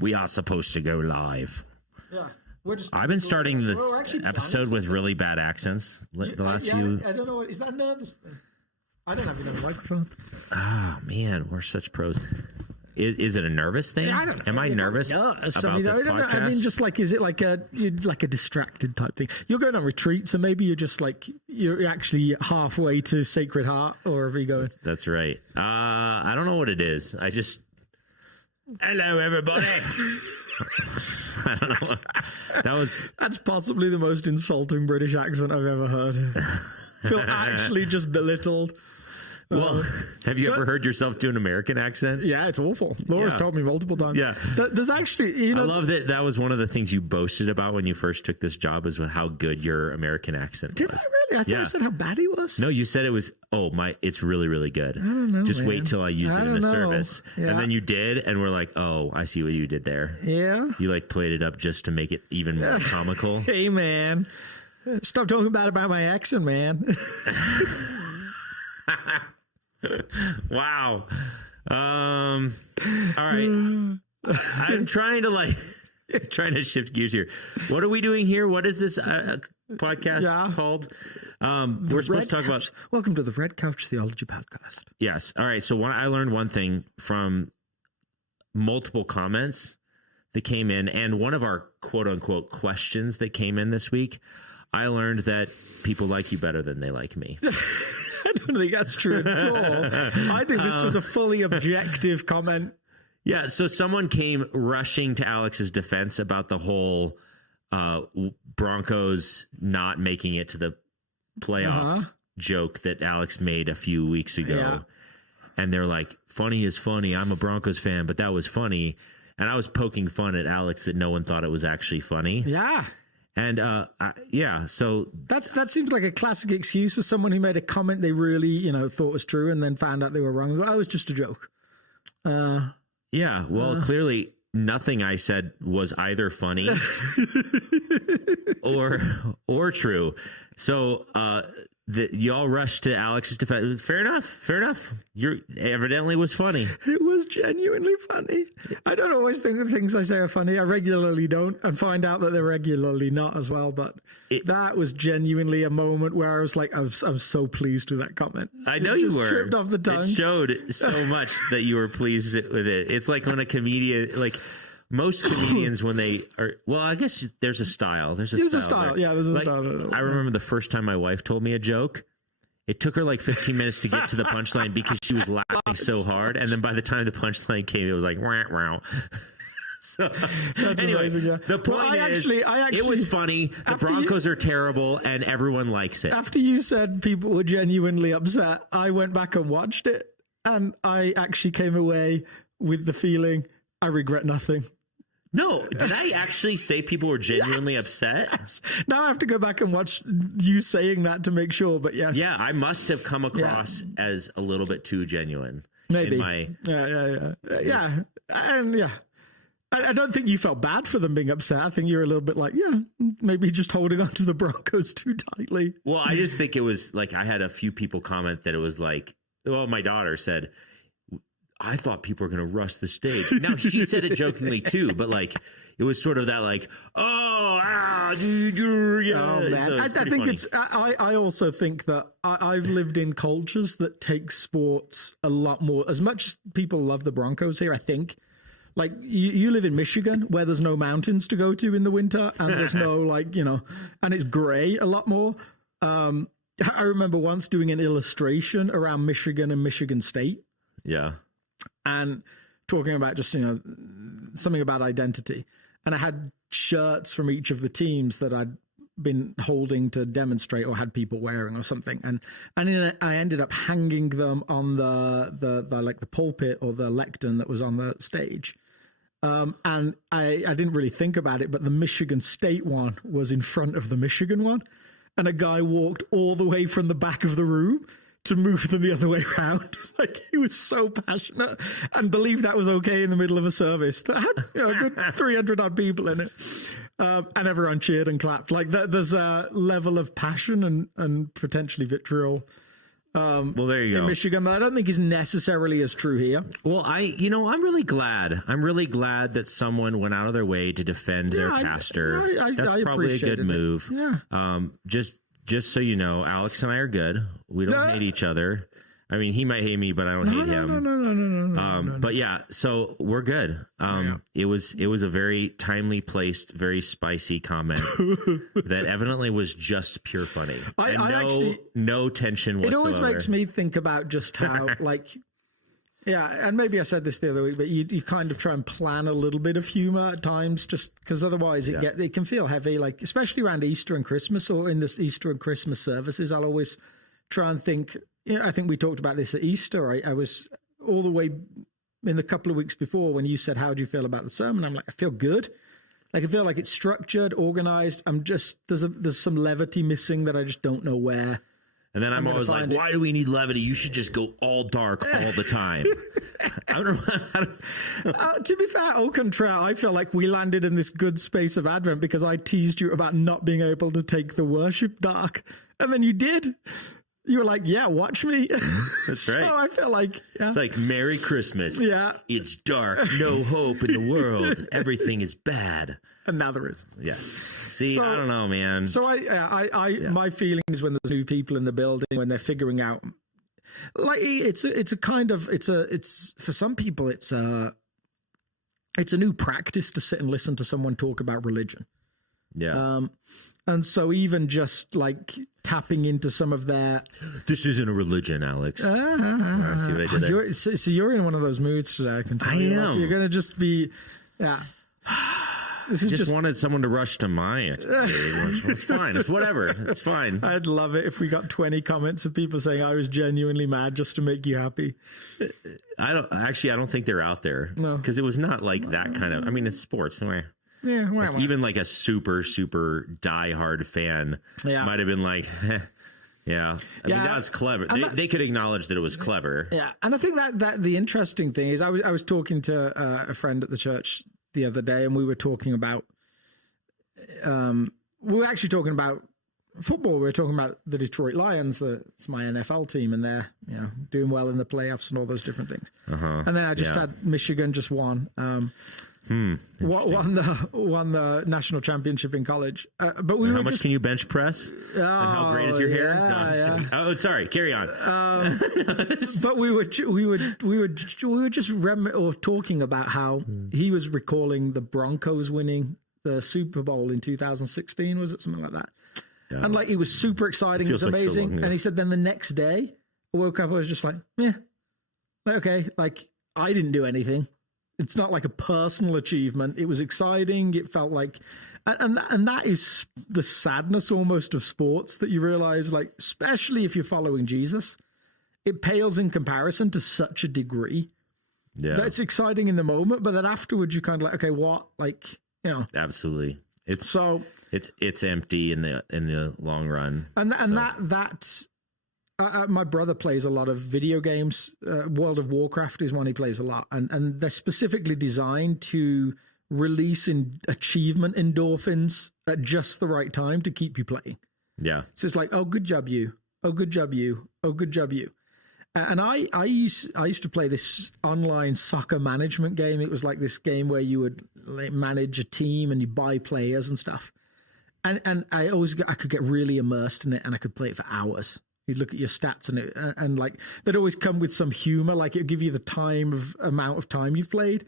We are supposed to go live. Yeah. I've been starting this episode with really bad accents. The last few. I don't know. Is that a nervous thing? I don't have a microphone. Oh, man. We're such pros. Is it a nervous thing? I don't know. Am I nervous about this podcast? I mean, just like, is it like a distracted type thing? You're going on retreat, so maybe you're just like, you're actually halfway to Sacred Heart, or wherever you're going. That's right. I don't know what it is. Hello, everybody. I don't know. That's possibly the most insulting British accent I've ever heard. Feel actually just belittled. Well, have you ever heard yourself do an American accent? Yeah, it's awful. Laura's told me multiple times. Yeah. There's actually, I love that. That was one of the things you boasted about when you first took this job, is how good your American accent was. Did I really? I thought I said how bad he was. No, you said it was, it's really, really good. I don't know, Just man. wait till I use it in the service. Yeah. And then you did, and we're like, oh, I see what you did there. Yeah. You like played it up just to make it even more comical. Hey, man. Stop talking bad about my accent, man. Wow. All right. I'm trying to shift gears here. What are we doing here? What is this podcast called? We're supposed to talk about. Welcome to the Red Couch Theology podcast. Yes. All right. So I learned one thing from multiple comments that came in, and one of our quote unquote questions that came in this week. I learned that people like you better than they like me. I don't think that's true at all. I think this was a fully objective comment. Yeah, so someone came rushing to Alex's defense about the whole Broncos not making it to the playoffs joke that Alex made a few weeks ago. Yeah. And they're like, funny is funny. I'm a Broncos fan, but that was funny. And I was poking fun at Alex that no one thought it was actually funny. Yeah. And so that seems like a classic excuse for someone who made a comment they really, thought was true and then found out they were wrong. That was just a joke. Clearly nothing I said was either funny or true. So y'all rushed to Alex's defense. Fair enough. You evidently was funny. It was genuinely funny. I don't always think the things I say are funny. I regularly don't, and find out that they're regularly not as well. But that was genuinely a moment where I was like, I'm so pleased with that comment. I know you were. Tripped off the tongue. It showed so much that you were pleased with it. It's like when a comedian, like most comedians, when they are, well, I guess there's a style. There's a style. Yeah, there's a style. I remember the first time my wife told me a joke. It took her like 15 minutes to get to the punchline because she was laughing so hard. And then by the time the punchline came, it was like, wow, wow. So that's anyway, amazing, yeah. The point is, it was funny. The Broncos are terrible, and everyone likes it. After you said people were genuinely upset, I went back and watched it, and I actually came away with the feeling, I regret nothing. No, did I actually say people were genuinely upset? Yes. Now I have to go back and watch you saying that to make sure, but yes. Yeah, I must have come across as a little bit too genuine. Maybe. Yeah. And I don't think you felt bad for them being upset. I think you were a little bit like, maybe just holding on to the Broncos too tightly. Well, I just think it was like, I had a few people comment that it was like, well, my daughter said, I thought people were going to rush the stage. Now, she said it jokingly too, but like, it was sort of that like, man. So I think funny. I also think that I've lived in cultures that take sports a lot more, as much as people love the Broncos here, I think. Like, you live in Michigan, where there's no mountains to go to in the winter, and there's no, and it's gray a lot more. I remember once doing an illustration around Michigan and Michigan State. Yeah. And talking about just, something about identity. And I had shirts from each of the teams that I'd been holding to demonstrate or had people wearing or something. And I ended up hanging them on the pulpit or the lectern that was on the stage. And I didn't really think about it, but the Michigan State one was in front of the Michigan one. And a guy walked all the way from the back of the room to move them the other way around. Like, he was so passionate and believed that was okay in the middle of a service that had a good 300 odd people in it. And everyone cheered and clapped. Like, there's a level of passion and potentially vitriol Well, there you in go. Michigan, but I don't think is necessarily as true here. Well, I'm really glad. I'm really glad that someone went out of their way to defend their pastor. That's I probably a good appreciated it. move. Yeah. Just so you know, Alex and I are good. We don't hate each other. I mean, he might hate me, but I don't hate him. No. But yeah, so we're good. It was a very timely placed, very spicy comment that evidently was just pure funny. No tension whatsoever. It always makes me think about just how, like, yeah, and maybe I said this the other week, but you kind of try and plan a little bit of humor at times, just because otherwise it can feel heavy, like especially around Easter and Christmas or in this Easter and Christmas services. I'll always try and think. I think we talked about this at Easter. I was all the way in the couple of weeks before when you said, how do you feel about the sermon? I'm like, I feel good. Like, I feel like it's structured, organized. I'm just, there's some levity missing that I just don't know where. And then I'm always like, why do we need levity? You should just go all dark all the time. I don't know. To be fair, au contraire, I feel like we landed in this good space of Advent because I teased you about not being able to take the worship dark. And then you did. You were like, yeah, watch me. That's right. So I feel like, yeah. It's like, Merry Christmas. Yeah. It's dark. No hope in the world. Everything is bad. And now there is. Yes. See, I don't know, man. So my feelings when there's new people in the building, when they're figuring out, like, it's for some people, it's a new practice to sit and listen to someone talk about religion. Yeah. And so even just like tapping into some of their... This isn't a religion, Alex. See what I did there? So you're in one of those moods today, I can tell you. am. Like, you're going to just be... Yeah. This is just wanted someone to rush to my expectation. It's fine. It's whatever. It's fine. I'd love it if we got 20 comments of people saying I was genuinely mad just to make you happy. I don't think they're out there. No. Because it was not like that kind of... I mean, it's sports. Anyway. Yeah, like even like a super diehard fan might have been like, yeah. I mean, that's clever. They could acknowledge that it was clever. Yeah, and I think that the interesting thing is, I was talking to a friend at the church the other day, and we were talking about, we were actually talking about football. We were talking about the Detroit Lions. It's my NFL team, and they're doing well in the playoffs and all those different things. And then I just had Michigan just won. Won the national championship in college. But how much can you bench press? And how great is your hair? No, oh, sorry. Carry on. But we were just talking about how he was recalling the Broncos winning the Super Bowl in 2016. Was it something like that? Yeah. And like, it was super exciting. It was amazing. Like so long, And he said, then the next day I woke up, I was just like, like, okay, like I didn't do anything. It's not like a personal achievement. It was exciting. It felt like, and that is the sadness almost of sports, that you realize, like, especially if you're following Jesus, it pales in comparison to such a degree. Yeah, that's exciting in the moment, but then afterwards you're kind of like, okay, what, like, absolutely. It's empty in the long run. And that's. My brother plays a lot of video games. World of Warcraft is one he plays a lot. And they're specifically designed to release achievement endorphins at just the right time to keep you playing. Yeah. So it's like, oh, good job, you. Oh, good job, you. Oh, good job, you. And I used to play this online soccer management game. It was like this game where you would manage a team and you buy players and stuff. And I could get really immersed in it, and I could play it for hours. You'd look at your stats and like they'd always come with some humor, like it'd give you the amount of time you've played,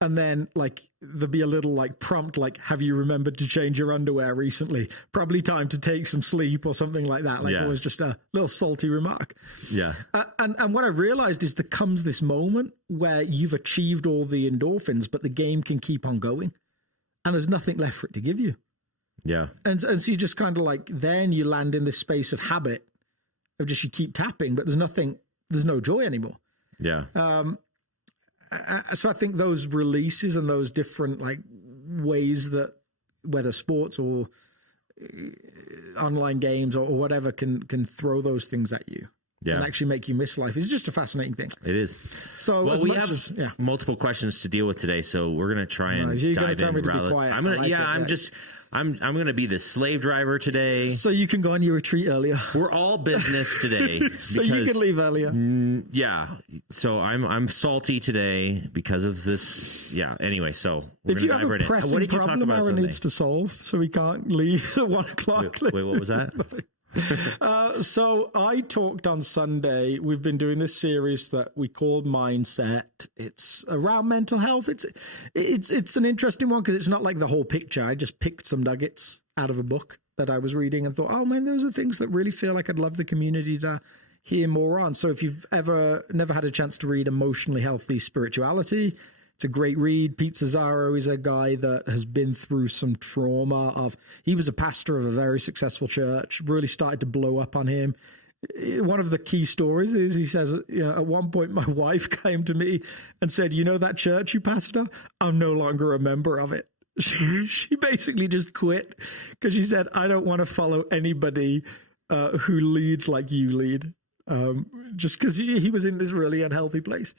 and then like there'd be a little like prompt like, have you remembered to change your underwear recently? Probably time to take some sleep or something like that. Like it was just a little salty remark. Yeah. And what I realized is there comes this moment where you've achieved all the endorphins, but the game can keep on going, and there's nothing left for it to give you. Yeah. And so you just kind of like, then you land in this space of habit. Of just you keep tapping, but there's no joy anymore. Yeah. So I think those releases and those different like ways that whether sports or online games or whatever can throw those things at you. and actually make you miss life. It's just a fascinating thing. It is. So well, we have multiple questions to deal with today, so we're going to try and dive in. Me to be quiet. I'm going to be the slave driver today. So you can go on your retreat earlier. We're all business today. So you can leave earlier. Yeah. So I'm salty today because of this. Yeah. Anyway, so if you have a pressing problem Aaron needs to solve, so we can't leave at 1 o'clock. Wait, what was that? So I talked on Sunday. We've been doing this series that we call Mindset. It's around mental health. It's an interesting one because it's not like the whole picture. I just picked some nuggets out of a book that I was reading and thought, oh man, those are things that really feel like I'd love the community to hear more on. So if you've never had a chance to read Emotionally Healthy Spirituality, it's a great read. Pete Cesaro is a guy that has been through some trauma. He was a pastor of a very successful church, really started to blow up on him. One of the key stories is he says, at one point, my wife came to me and said, you know that church you pastor? I'm no longer a member of it. She basically just quit because she said, I don't want to follow anybody who leads like you lead, just because he was in this really unhealthy place.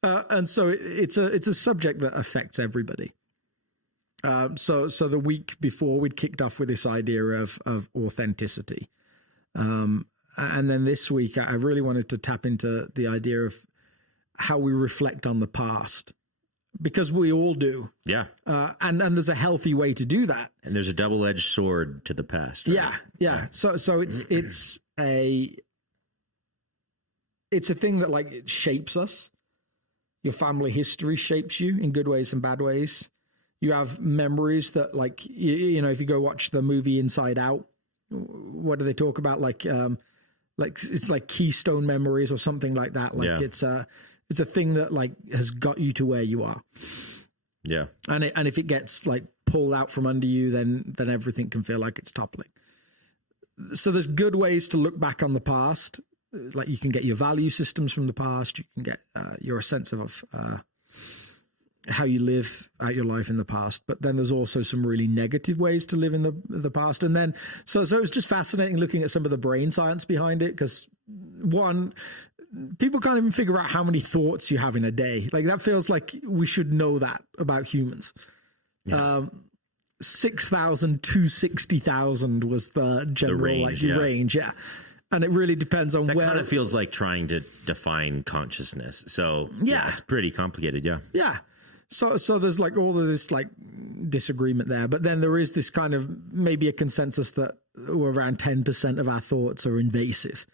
And so it's a subject that affects everybody. So the week before we'd kicked off with this idea of authenticity. And then this week I really wanted to tap into the idea of how we reflect on the past, because we all do. Yeah. And there's a healthy way to do that. And there's a double-edged sword to the past. Right? Yeah. So it's a thing that like it shapes us. Your family history shapes you in good ways and bad ways. You have memories that, like, if you go watch the movie Inside Out, what do they talk about? Like it's like keystone memories or something like that. Like it's a thing that like has got you to where you are. Yeah. And if it gets like pulled out from under you, then everything can feel like it's toppling. So there's good ways to look back on the past. Like you can get your value systems from the past. You can get your sense of how you live out your life in the past. But then there's also some really negative ways to live in the past. And then so it was just fascinating looking at some of the brain science behind it, because one, people can't even figure out how many thoughts you have in a day. Like that feels like we should know that about humans. Yeah. 6,000 to 60,000 was the general range. Yeah. And it really depends on that kind of feels like trying to define consciousness. So yeah, it's pretty complicated. Yeah. Yeah. So there's like all of this like disagreement there, but then there is this kind of maybe a consensus that around 10% of our thoughts are invasive.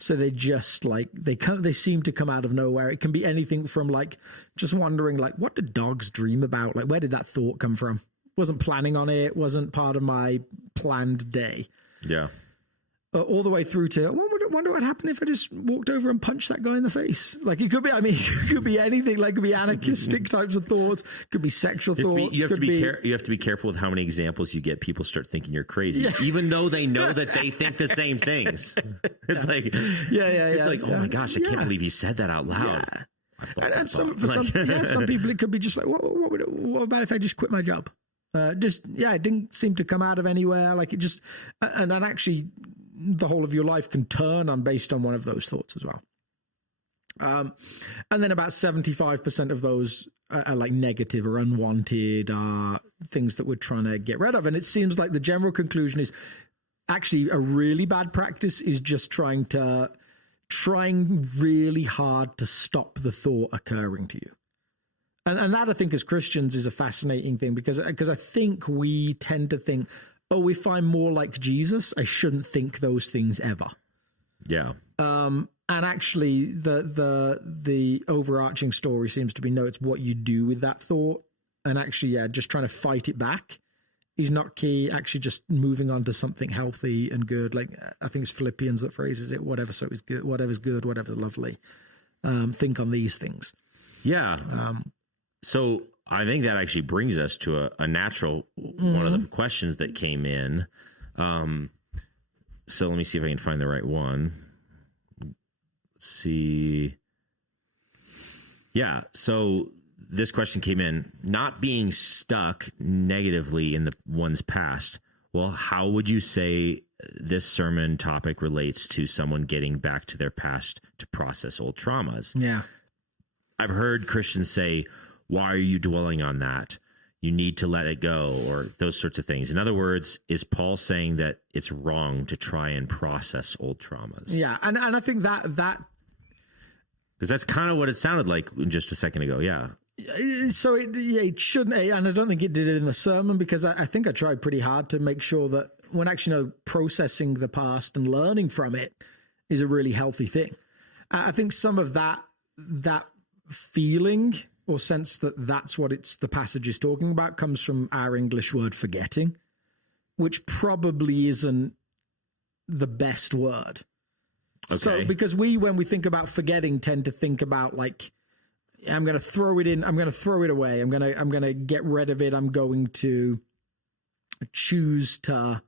So they just like, they seem to come out of nowhere. It can be anything from like just wondering like, what do dogs dream about? Like, where did that thought come from? Wasn't planning on it. Wasn't part of my planned day. Yeah. All the way through to, wonder what happened if I just walked over and punched that guy in the face. Like it could be, it could be anything. Like it could be anarchistic types of thoughts. It could be sexual thoughts. You have to be careful with how many examples you get. People start thinking you're crazy, even though they know that they think the same things. It's like, it's like, oh my gosh, I can't believe he said that out loud. Yeah. And some people, it could be just like, what about if I just quit my job? It didn't seem to come out of anywhere. Like it just, and actually, the whole of your life can turn on based on one of those thoughts as well. And then about 75% of those are like negative or unwanted, things that we're trying to get rid of. And it seems like the general conclusion is actually a really bad practice is just trying really hard to stop the thought occurring to you. And that I think as Christians is a fascinating thing because I think we tend to think, oh, if I'm more like Jesus, I shouldn't think those things ever. Yeah. And actually, the overarching story seems to be, no, it's what you do with that thought. And actually, just trying to fight it back is not key. Actually, just moving on to something healthy and good. Like, I think it's Philippians that phrases it, whatever's good, whatever's lovely. Think on these things. Yeah. So I think that actually brings us to a natural one of the questions that came in. So let me see if I can find the right one. Let's see. Yeah. So this question came in, not being stuck negatively in the one's past. well, how would you say this sermon topic relates to someone getting back to their past to process old traumas? Yeah. I've heard Christians say, why are you dwelling on that? You need to let it go, or those sorts of things. In other words, is Paul saying that it's wrong to try and process old traumas? Yeah. And I think that because that's kind of what it sounded like just a second ago. Yeah. So it shouldn't, and I don't think it did it in the sermon, because I think I tried pretty hard to make sure that when actually processing the past and learning from it is a really healthy thing. I think some of that feeling or sense that that's what the passage is talking about comes from our English word forgetting, which probably isn't the best word. Okay. So because when we think about forgetting, tend to think about like, I'm going to throw it in, I'm going to throw it away, I'm going to get rid of it, I'm going to choose to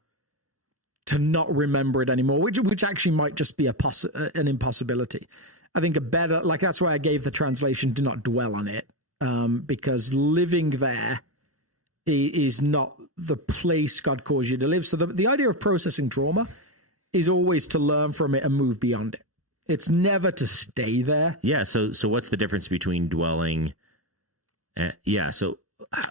not remember it anymore, which actually might just be an impossibility. I think that's why I gave the translation "do not dwell on it," because living there is not the place God calls you to live. So the idea of processing trauma is always to learn from it and move beyond it. It's never to stay there. Yeah. So what's the difference between dwelling? So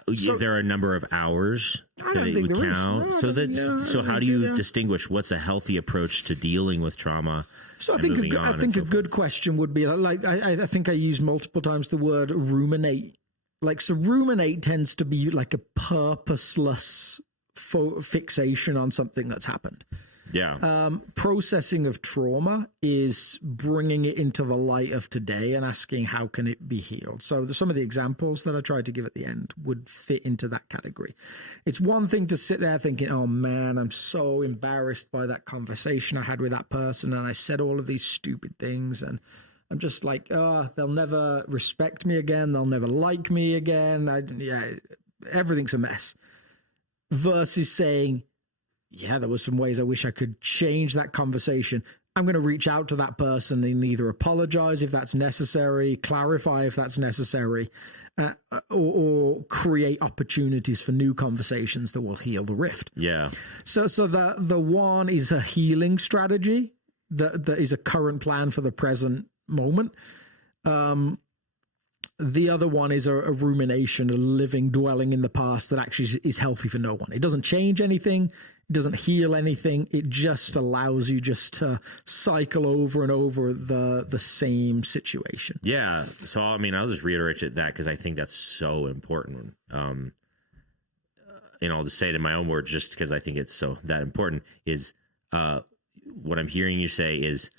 is there a number of hours that it would count? So how do you distinguish what's a healthy approach to dealing with trauma? So I think a good question would be, like, I think I used multiple times the word ruminate. Like, so ruminate tends to be like a purposeless fixation on something that's happened. Yeah. Processing of trauma is bringing it into the light of today and asking how can it be healed. So some of the examples that I tried to give at the end would fit into that category. It's one thing to sit there thinking, oh man, I'm so embarrassed by that conversation I had with that person, and I said all of these stupid things, and I'm just like, oh, they'll never respect me again, they'll never like me again, everything's a mess. Versus saying, yeah, there were some ways I wish I could change that conversation. I'm going to reach out to that person and either apologize if that's necessary, clarify if that's necessary, or create opportunities for new conversations that will heal the rift. Yeah. So the one is a healing strategy that is a current plan for the present moment. The other one is a rumination, a living, dwelling in the past that actually is healthy for no one. It doesn't change anything. It doesn't heal anything. It just allows you just to cycle over and over the same situation. Yeah. So, I mean, I'll just reiterate that because I think that's so important. And I'll just say it in my own words, just because I think it's so that important, is what I'm hearing you say is,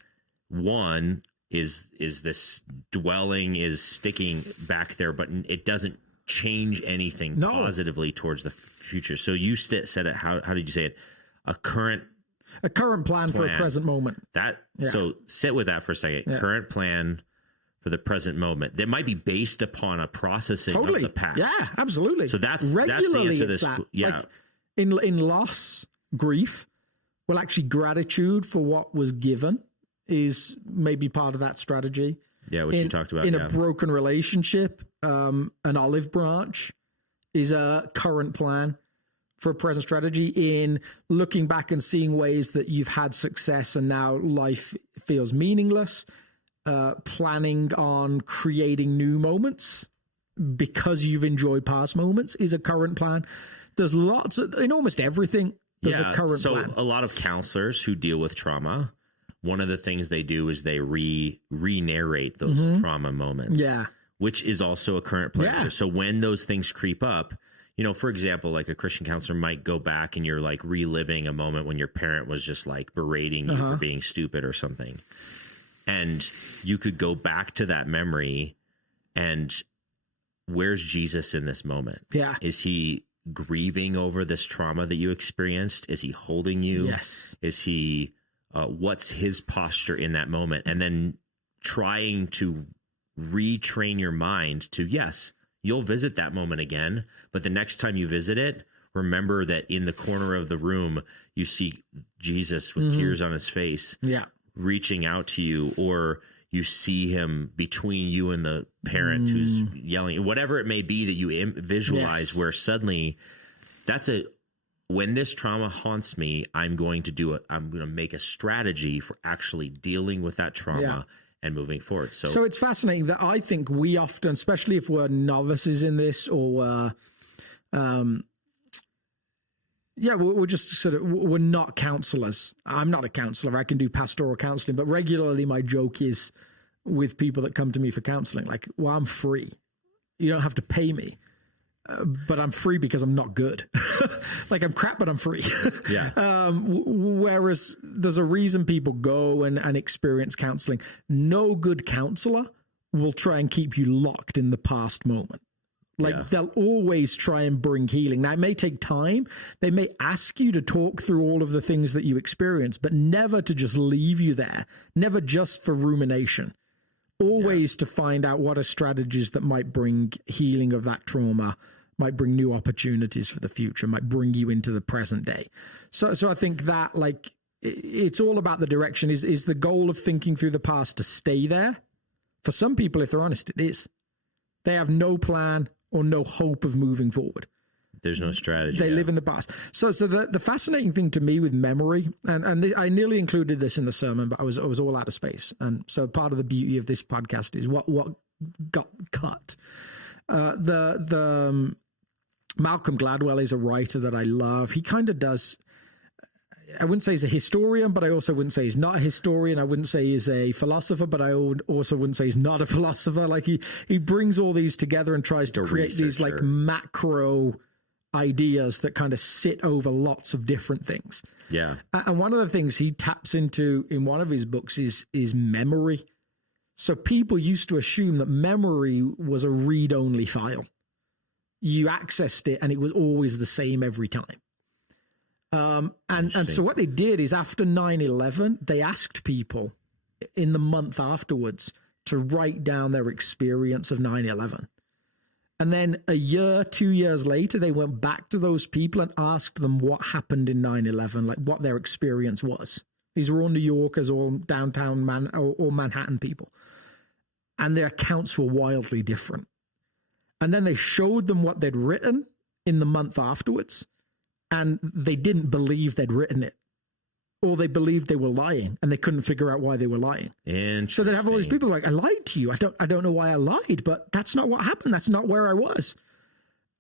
one, is this dwelling is sticking back there, but it doesn't change anything positively towards the future. So you said it, how did you say it? A current plan for a present moment. So sit with that for a second. Yeah. Current plan for the present moment that might be based upon a processing of the past. Yeah, absolutely. So that's regularly the answer to this. Yeah. Like in loss, grief, well, actually gratitude for what was given is maybe part of that strategy. Yeah, which you talked about. In a broken relationship, an olive branch is a current plan for a present strategy. In looking back and seeing ways that you've had success and now life feels meaningless, planning on creating new moments because you've enjoyed past moments is a current plan. There's in almost everything, there's a current plan. So a lot of counselors who deal with trauma, one of the things they do is they re-narrate those trauma moments. Yeah. Which is also a current plan. Yeah. So when those things creep up, for example, like a Christian counselor might go back and you're like reliving a moment when your parent was just like berating you for being stupid or something. And you could go back to that memory and where's Jesus in this moment? Yeah. Is he grieving over this trauma that you experienced? Is he holding you? Yes. Is he... what's his posture in that moment, and then trying to retrain your mind to, yes, you'll visit that moment again, but the next time you visit it, remember that in the corner of the room, you see Jesus with tears on his face, reaching out to you, or you see him between you and the parent who's yelling, whatever it may be that you visualize, where suddenly that's a when this trauma haunts me, I'm going to make a strategy for actually dealing with that trauma and moving forward. So it's fascinating that I think we often, especially if we're novices in this, or we're just we're not counselors. I'm not a counselor. I can do pastoral counseling, but regularly my joke is with people that come to me for counseling, like, well, I'm free. You don't have to pay me. But I'm free because I'm not good. Like, I'm crap, but I'm free. Yeah. Whereas there's a reason people go and experience counseling. No good counselor will try and keep you locked in the past moment. Like, they'll always try and bring healing. Now, it may take time. They may ask you to talk through all of the things that you experience, but never to just leave you there. Never just for rumination. Always to find out what are strategies that might bring healing of that trauma, might bring new opportunities for the future, might bring you into the present day. So I think that, like, it's all about the direction. Is the goal of thinking through the past to stay there? For some people, if they're honest, it is. They have no plan or no hope of moving forward. There's no strategy. They live in the past. So the fascinating thing to me with memory, and I nearly included this in the sermon, but I was all out of space. And so part of the beauty of this podcast is what got cut. The Malcolm Gladwell is a writer that I love. He kind of does. I wouldn't say he's a historian, but I also wouldn't say he's not a historian. I wouldn't say he's a philosopher, but I also wouldn't say he's not a philosopher. Like, he brings all these together and tries to create these like macro ideas that kind of sit over lots of different things. Yeah. And one of the things he taps into in one of his books is memory. So people used to assume that memory was a read-only file. You accessed it and it was always the same every time. And so what they did is, after 9/11, they asked people in the month afterwards to write down their experience of 9/11. And then 2 years later, they went back to those people and asked them what happened in 9/11, like what their experience was. These were all New Yorkers, all downtown all Manhattan people. And their accounts were wildly different. And then they showed them what they'd written in the month afterwards, and they didn't believe they'd written it. Or they believed they were lying, and they couldn't figure out why they were lying. So they'd have all these people like, I lied to you. I don't know why I lied, but that's not what happened. That's not where I was.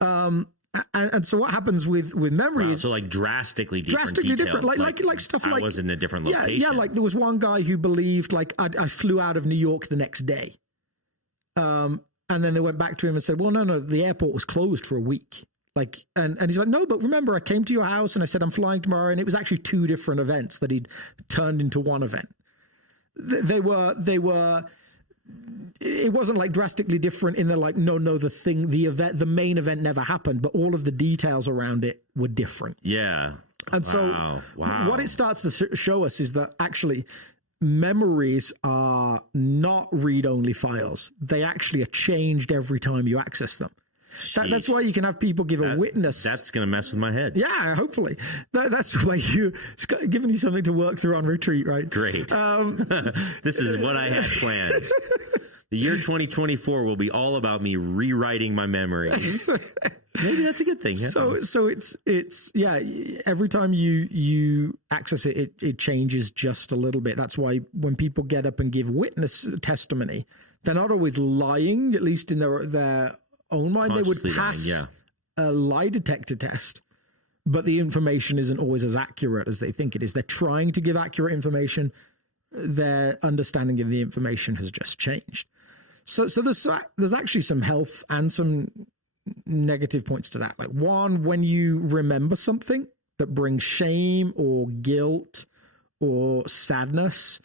And so what happens with memory is... So like drastically different details. Like stuff like... I was in a different location. Yeah, like there was one guy who believed, like, I flew out of New York the next day. And then they went back to him and said, well, no, the airport was closed for a week. Like, and he's like, no, but remember, I came to your house and I said, I'm flying tomorrow. And it was actually two different events that he'd turned into one event. They were, it wasn't like drastically different in the like, no, the main event never happened, but all of the details around it were different. Yeah. And so what it starts to show us is that actually memories are not read-only files. They actually are changed every time you access them. That's why you can have people give a witness. That's going to mess with my head. Yeah, hopefully. That's why it's giving you something to work through on retreat, right? Great. This is what I had planned. The year 2024 will be all about me rewriting my memories. Maybe that's a good thing. So it's every time you access it, it changes just a little bit. That's why when people get up and give witness testimony, they're not always lying, at least in their own mind. They would pass a lie detector test, but the information isn't always as accurate as they think it is. They're trying to give accurate information. Their understanding of the information has just changed. So there's actually some health and some negative points to that. Like, one, when you remember something that brings shame or guilt or sadness,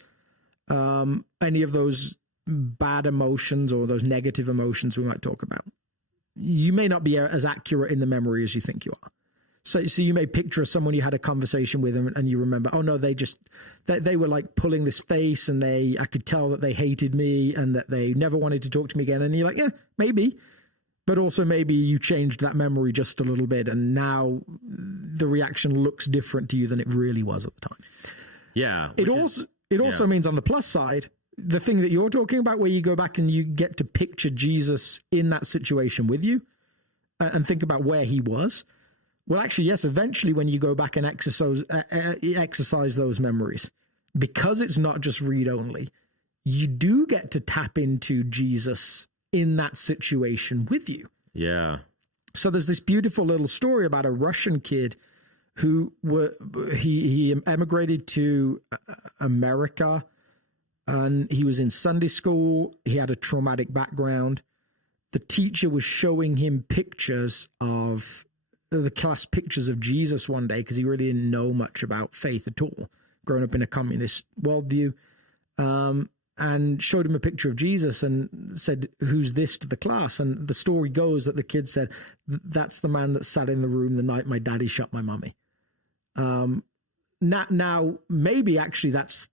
any of those bad emotions or those negative emotions we might talk about, you may not be as accurate in the memory as you think you are. So you may picture someone you had a conversation with them and you remember, oh no, they were like pulling this face and I could tell that they hated me and that they never wanted to talk to me again. And you're like, yeah, maybe. But also maybe you changed that memory just a little bit and now the reaction looks different to you than it really was at the time. Yeah. It also means, on the plus side, the thing that you're talking about, where you go back and you get to picture Jesus in that situation with you and think about where he was. Well, actually, yes. Eventually, when you go back and exercise those memories, because it's not just read only, you do get to tap into Jesus in that situation with you. Yeah. So there's this beautiful little story about a Russian kid who he emigrated to America, and he was in Sunday school. He had a traumatic background. The teacher was showing him pictures of the class pictures of Jesus one day, because he really didn't know much about faith at all, growing up in a communist worldview, and showed him a picture of Jesus and said, "Who's this?" to the class. And the story goes that the kid said, "That's the man that sat in the room the night my daddy shot my mummy." Now maybe actually that's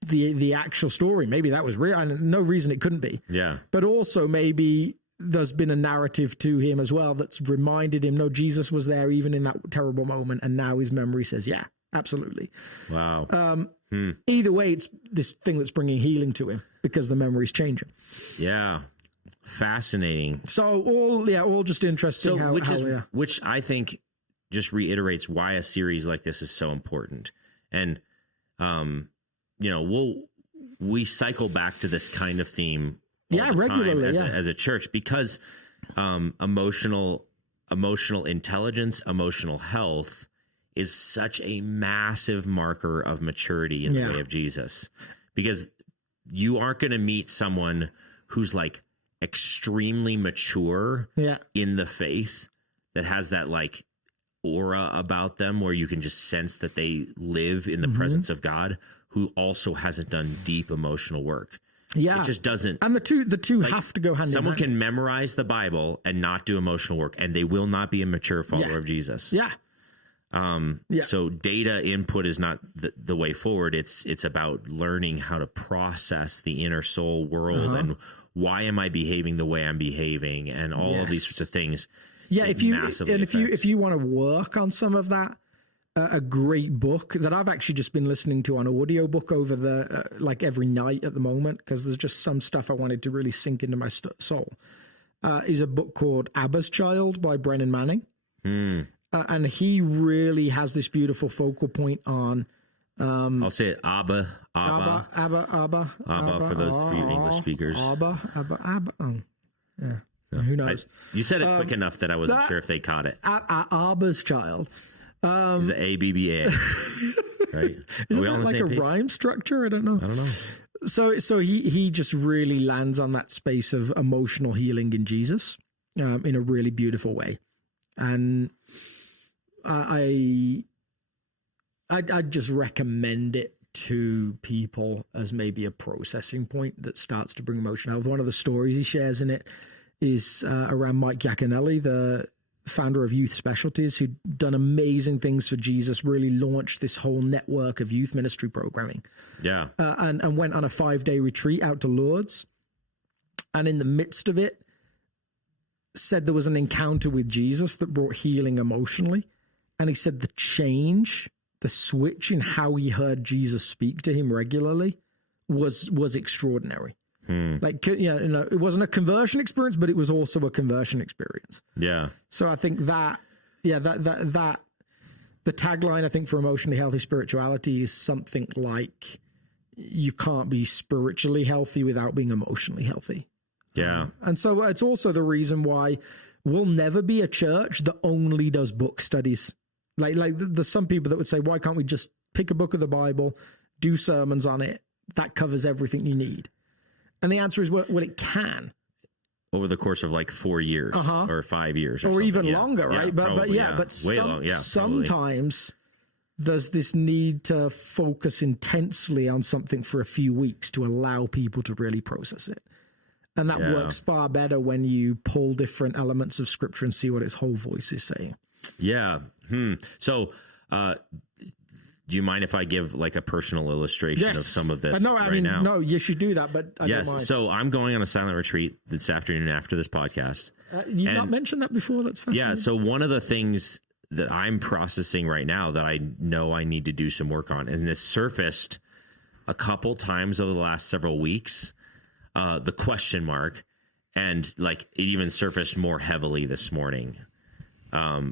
the actual story. Maybe that was real, and no reason it couldn't be. Yeah. But also maybe there's been a narrative to him as well that's reminded him, no, Jesus was there even in that terrible moment, and now his memory says, yeah, absolutely. Wow. Either way, it's this thing that's bringing healing to him because the memory's changing. Yeah. Fascinating. So all just interesting. So which I think just reiterates why a series like this is so important. And, we cycle back to this kind of theme all the regularly time as a church, because emotional intelligence, emotional health is such a massive marker of maturity in the way of Jesus, because you aren't going to meet someone who's like extremely mature in the faith, that has that like aura about them where you can just sense that they live in the presence of God, who also hasn't done deep emotional work. Yeah. It just doesn't. And the two like, have to go hand in hand. Someone can memorize the Bible and not do emotional work, and they will not be a mature follower of Jesus. Yeah. So data input is not the way forward. It's about learning how to process the inner soul world and why am I behaving the way I'm behaving, and all of these sorts of things. Yeah. If you want to work on some of that, a great book that I've actually just been listening to on audiobook over the like every night at the moment, because there's just some stuff I wanted to really sink into my soul, is a book called Abba's Child by Brennan Manning. And he really has this beautiful focal point on I'll say it, Abba for those few English speakers. Abba. Oh, yeah. Who knows? You said it quick enough that I wasn't sure if they caught it. Abba's Child. Is it ABBA? Right? Is that like a rhyme structure? I don't know. So he just really lands on that space of emotional healing in Jesus in a really beautiful way. And I just recommend it to people as maybe a processing point that starts to bring emotional health. One of the stories he shares in it is around Mike Giaconelli, the founder of Youth Specialties, who'd done amazing things for Jesus, really launched this whole network of youth ministry programming. Yeah. And went on a 5-day retreat out to Lourdes. And in the midst of it, said there was an encounter with Jesus that brought healing emotionally. And he said the switch in how he heard Jesus speak to him regularly was extraordinary. Like, it wasn't a conversion experience, but it was also a conversion experience. Yeah. So I think that the tagline, I think, for emotionally healthy spirituality is something like, you can't be spiritually healthy without being emotionally healthy. Yeah. And so it's also the reason why we'll never be a church that only does book studies. Like there's some people that would say, why can't we just pick a book of the Bible, do sermons on it? That covers everything you need. And the answer is, well, it can. Over the course of like 4 years or 5 years. Or even longer, right? But sometimes there's this need to focus intensely on something for a few weeks to allow people to really process it. And that works far better when you pull different elements of Scripture and see what its whole voice is saying. Yeah. So, do you mind if I give like a personal illustration of some of this now? No, you should do that, but I don't mind. So I'm going on a silent retreat this afternoon after this podcast. You've not mentioned that before? That's fascinating. Yeah, so one of the things that I'm processing right now that I know I need to do some work on, and this surfaced a couple times over the last several weeks, the question mark, and like it even surfaced more heavily this morning.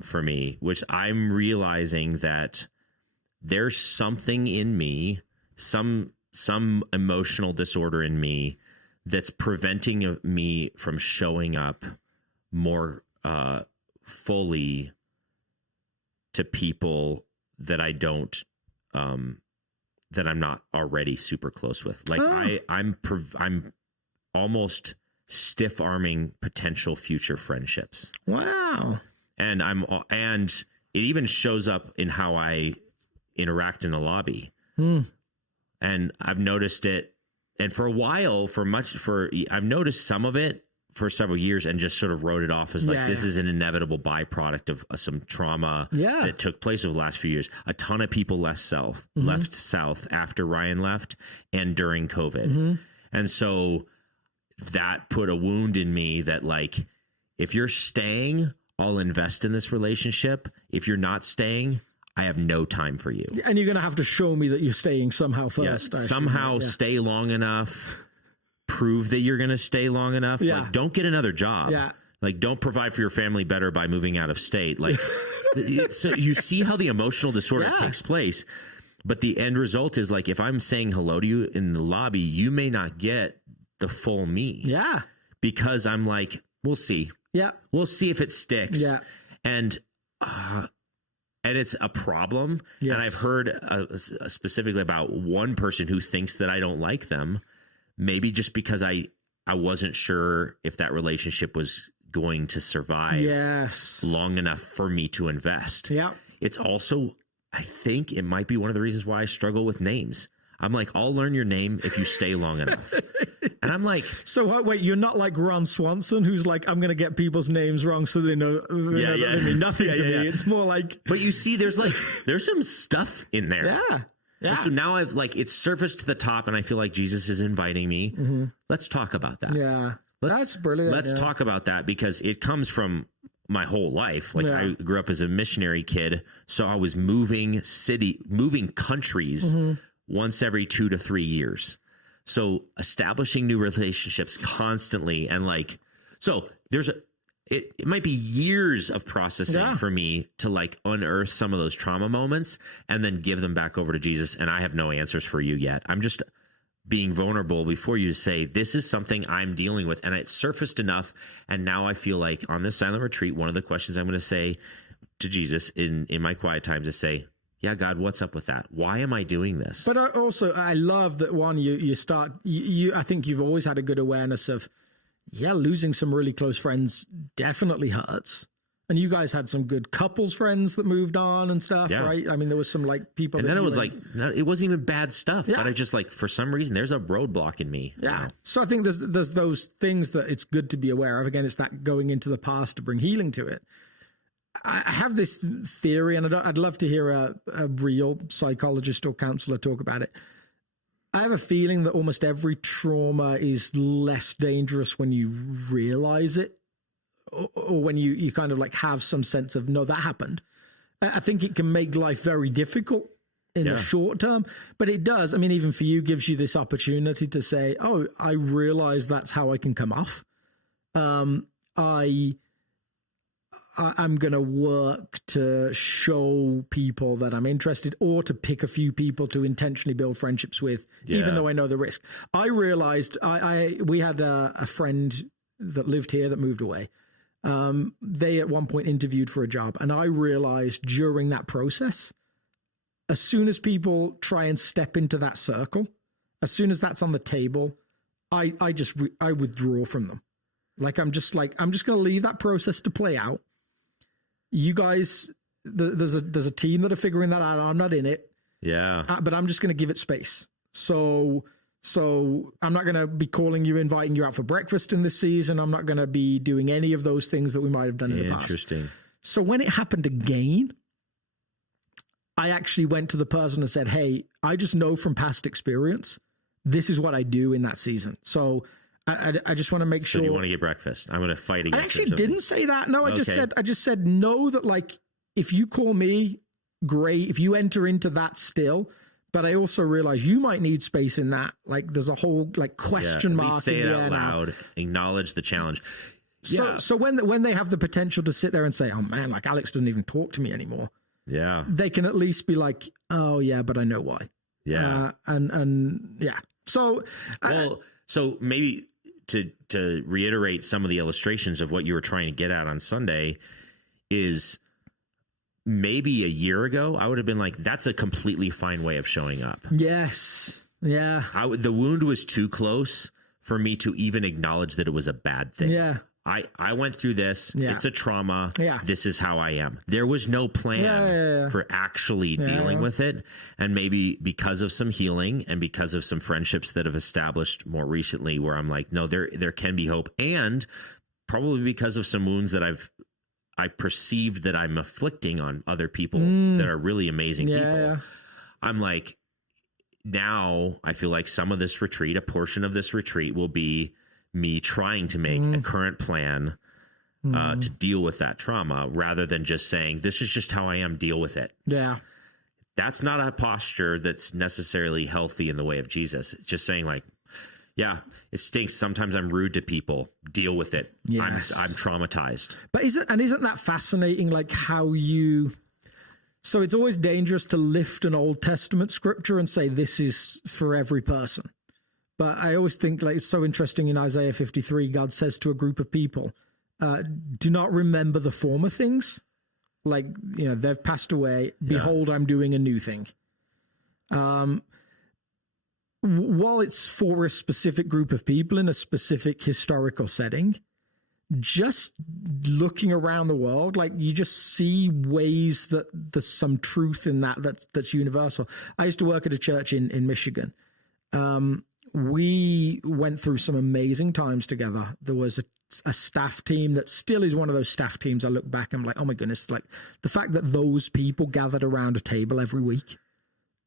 for me, which I'm realizing that there's something in me, some emotional disorder in me that's preventing me from showing up more fully to people that I don't, that I'm not already super close with. Like I'm almost stiff arming potential future friendships. Wow. And it even shows up in how I interact in the lobby. And I've noticed it. And for a while, I've noticed some of it for several years and just sort of wrote it off as like, this is an inevitable byproduct of some trauma that took place over the last few years. A ton of people left south after Ryan left and during COVID. And so that put a wound in me that, like, if you're staying, I'll invest in this relationship. If you're not staying, I have no time for you. And you're going to have to show me that you're staying somehow first. Somehow stay long enough. Prove that you're going to stay long enough. Like, don't get another job. Like, don't provide for your family better by moving out of state. Like, so you see how the emotional disorder takes place. But the end result is, like, if I'm saying hello to you in the lobby, you may not get the full me. Yeah. Because I'm like, we'll see. Yeah. We'll see if it sticks. Yeah. And it's a problem. Yes. And I've heard specifically about one person who thinks that I don't like them, maybe just because I wasn't sure if that relationship was going to survive long enough for me to invest. Yeah. It's also, I think it might be one of the reasons why I struggle with names. I'm like, I'll learn your name if you stay long enough. And I'm like... So wait, you're not like Ron Swanson, who's like, I'm going to get people's names wrong so they know, they mean nothing to me. It's more like... But you see, there's some stuff in there. Yeah. And so now it's surfaced to the top, and I feel like Jesus is inviting me. Mm-hmm. Let's talk about that. Yeah. That's brilliant. Let's talk about that, because it comes from my whole life. Like, I grew up as a missionary kid, so I was moving countries once every 2 to 3 years. So establishing new relationships constantly. And like, so it might be years of processing for me to like unearth some of those trauma moments and then give them back over to Jesus. And I have no answers for you yet. I'm just being vulnerable before you to say, this is something I'm dealing with. And it surfaced enough. And now I feel like on this silent retreat, one of the questions I'm going to say to Jesus in my quiet time to say, yeah, God, what's up with that? Why am I doing this? But I love that I think you've always had a good awareness of, losing some really close friends definitely hurts. And you guys had some good couples friends that moved on and stuff, right? I mean, there was some like people. And then it was like, it wasn't even bad stuff, but I just like, for some reason, there's a roadblock in me. Yeah. You know? So I think there's those things that it's good to be aware of. Again, it's that going into the past to bring healing to it. I have this theory, and I'd love to hear a real psychologist or counselor talk about it. I have a feeling that almost every trauma is less dangerous when you realize it, or when you kind of like have some sense of, no, that happened. I think it can make life very difficult in the short term, but it does. I mean, even for you, gives you this opportunity to say, oh, I realize that's how I can come off. I'm going to work to show people that I'm interested, or to pick a few people to intentionally build friendships with, even though I know the risk. I realized we had a friend that lived here that moved away. They at one point interviewed for a job, and I realized during that process, as soon as people try and step into that circle, as soon as that's on the table, I withdraw from them. Like, I'm just going to leave that process to play out. You guys, there's a team that are figuring that out. I'm not in it. Yeah. But I'm just going to give it space. So I'm not going to be calling you, inviting you out for breakfast in this season. I'm not going to be doing any of those things that we might have done in the past. Interesting. So when it happened again, I actually went to the person and said, hey, I just know from past experience, this is what I do in that season. So I just want to make sure. So you want to get breakfast? I'm going to fight against. I actually didn't say that. No, I just said know that, like, if you call me, great. If you enter into that still, but I also realize you might need space in that. Like, there's a whole like question mark. Say in it the out air loud. Now. Acknowledge the challenge. So when they have the potential to sit there and say, oh man, like Alex doesn't even talk to me anymore. Yeah. They can at least be like, oh yeah, but I know why. Yeah. And yeah. So, so maybe to reiterate some of the illustrations of what you were trying to get at on Sunday is maybe a year ago, I would have been like, that's a completely fine way of showing up. Yes. Yeah. The wound was too close for me to even acknowledge that it was a bad thing. Yeah. I went through this. Yeah. It's a trauma. Yeah. This is how I am. There was no plan for actually dealing with it. And maybe because of some healing and because of some friendships that have established more recently where I'm like, no, there can be hope. And probably because of some wounds that I perceived that I'm afflicting on other people that are really amazing people. I'm like, now I feel like some of this retreat, a portion of this retreat will be me trying to make a current plan to deal with that trauma rather than just saying, this is just how I am, deal with it. Yeah. That's not a posture that's necessarily healthy in the way of Jesus. It's just saying like, yeah, it stinks. Sometimes I'm rude to people. Deal with it. Yes. I'm traumatized. But isn't that fascinating? Like so it's always dangerous to lift an Old Testament scripture and say, this is for every person. But I always think like it's so interesting in Isaiah 53, God says to a group of people, do not remember the former things. Like, they've passed away. Behold, I'm doing a new thing. While it's for a specific group of people in a specific historical setting, just looking around the world, like you just see ways that there's some truth in that's universal. I used to work at a church in Michigan. We went through some amazing times together. There was a staff team that still is one of those staff teams. I look back and I'm like, oh my goodness, like the fact that those people gathered around a table every week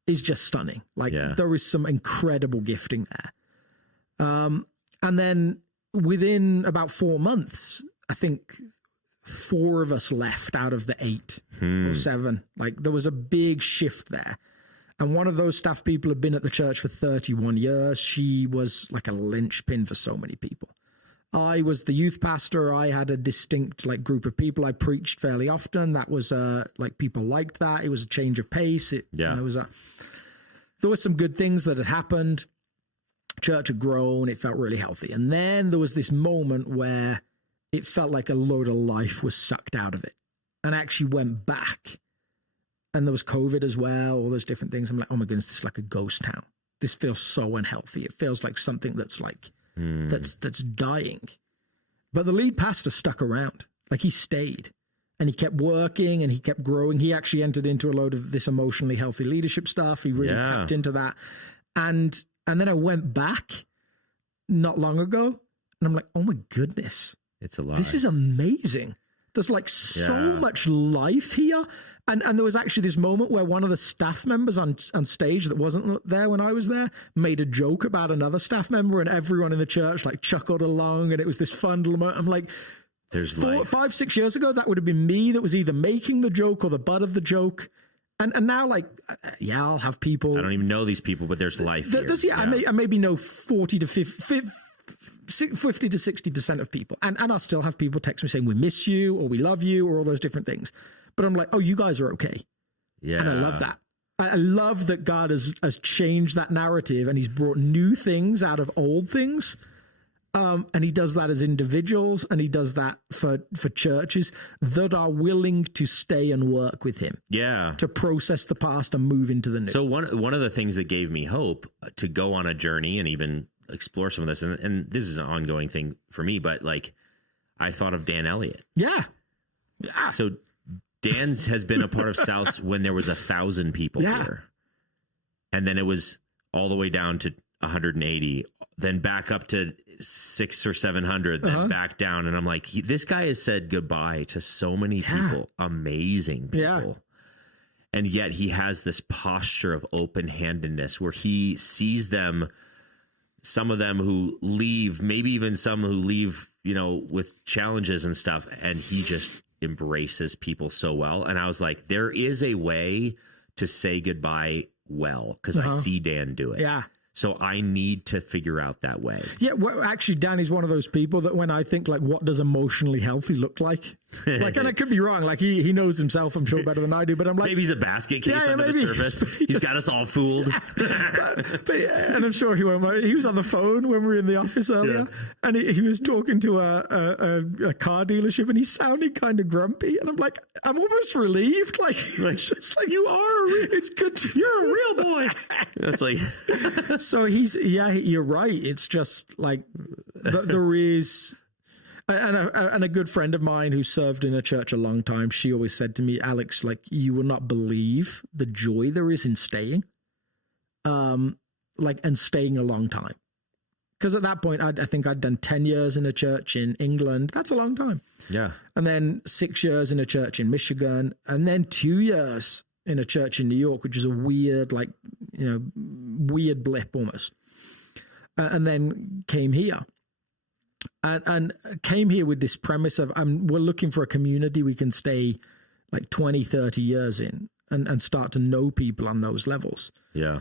is just stunning. Like there is some incredible gifting there. And then within about 4 months, I think 4 of us left out of the 8 or 7. Like there was a big shift there. And one of those staff people had been at the church for 31 years. She was like a linchpin for so many people. I was the youth pastor. I had a distinct like group of people. I preached fairly often. That was like people liked that. It was a change of pace. There were some good things that had happened. Church had grown. It felt really healthy. And then there was this moment where it felt like a load of life was sucked out of it. And I actually went back. And there was COVID as well, all those different things. I'm like, oh my goodness, this is like a ghost town. This feels so unhealthy. It feels like something that's like, that's dying. But the lead pastor stuck around. Like he stayed and he kept working and he kept growing. He actually entered into a load of this emotionally healthy leadership stuff. He really tapped into that. And then I went back not long ago and I'm like, oh my goodness. It's a lot. This is amazing. There's like so much life here. And there was actually this moment where one of the staff members on stage that wasn't there when I was there made a joke about another staff member and everyone in the church like chuckled along and it was this fun little moment. I'm like, there's 5, 6 years ago, that would have been me that was either making the joke or the butt of the joke. And now like, I'll have people. I don't even know these people, but there's life here. I maybe know 40 to 50 to 60% of people. And I'll still have people text me saying, we miss you or we love you or all those different things. But I'm like, oh, you guys are okay. Yeah. And I love that. I love that God has changed that narrative and he's brought new things out of old things. And he does that as individuals and he does that for churches that are willing to stay and work with him. Yeah. To process the past and move into the new. So one of the things that gave me hope to go on a journey and even explore some of this, and this is an ongoing thing for me, but like I thought of Dan Elliott. Yeah. So Dan has been a part of Souths when there was 1,000 people here. And then it was all the way down to 180, then back up to 600 or 700, then back down. And I'm like, this guy has said goodbye to so many people, amazing people. Yeah. And yet he has this posture of open-handedness where he sees them, some of them who leave, maybe even some who leave, with challenges and stuff. And he just embraces people so well. And I was like, there is a way to say goodbye well, because I see Dan do it. Yeah. So I need to figure out that way. Yeah, well, actually, Danny's one of those people that when I think, like, what does emotionally healthy look like? Like, and I could be wrong. Like, he knows himself, I'm sure, better than I do. But I'm like, maybe he's a basket case under the surface. He's got us all fooled. And I'm sure he won't. He was on the phone when we were in the office earlier, and he was talking to a car dealership, and he sounded kind of grumpy. And I'm like, I'm almost relieved. Like just like you are. It's good. You're a real boy. That's like. So you're right. It's just like there is, and a good friend of mine who served in a church a long time, she always said to me, Alex, like, you will not believe the joy there is in staying, and staying a long time. Because at that point, I think I'd done 10 years in a church in England. That's a long time. Yeah. And then 6 years in a church in Michigan, and then 2 years in a church in New York, which is a weird, like, weird blip almost. And then came here. And came here with this premise of we're looking for a community we can stay like 20, 30 years in and start to know people on those levels. Yeah.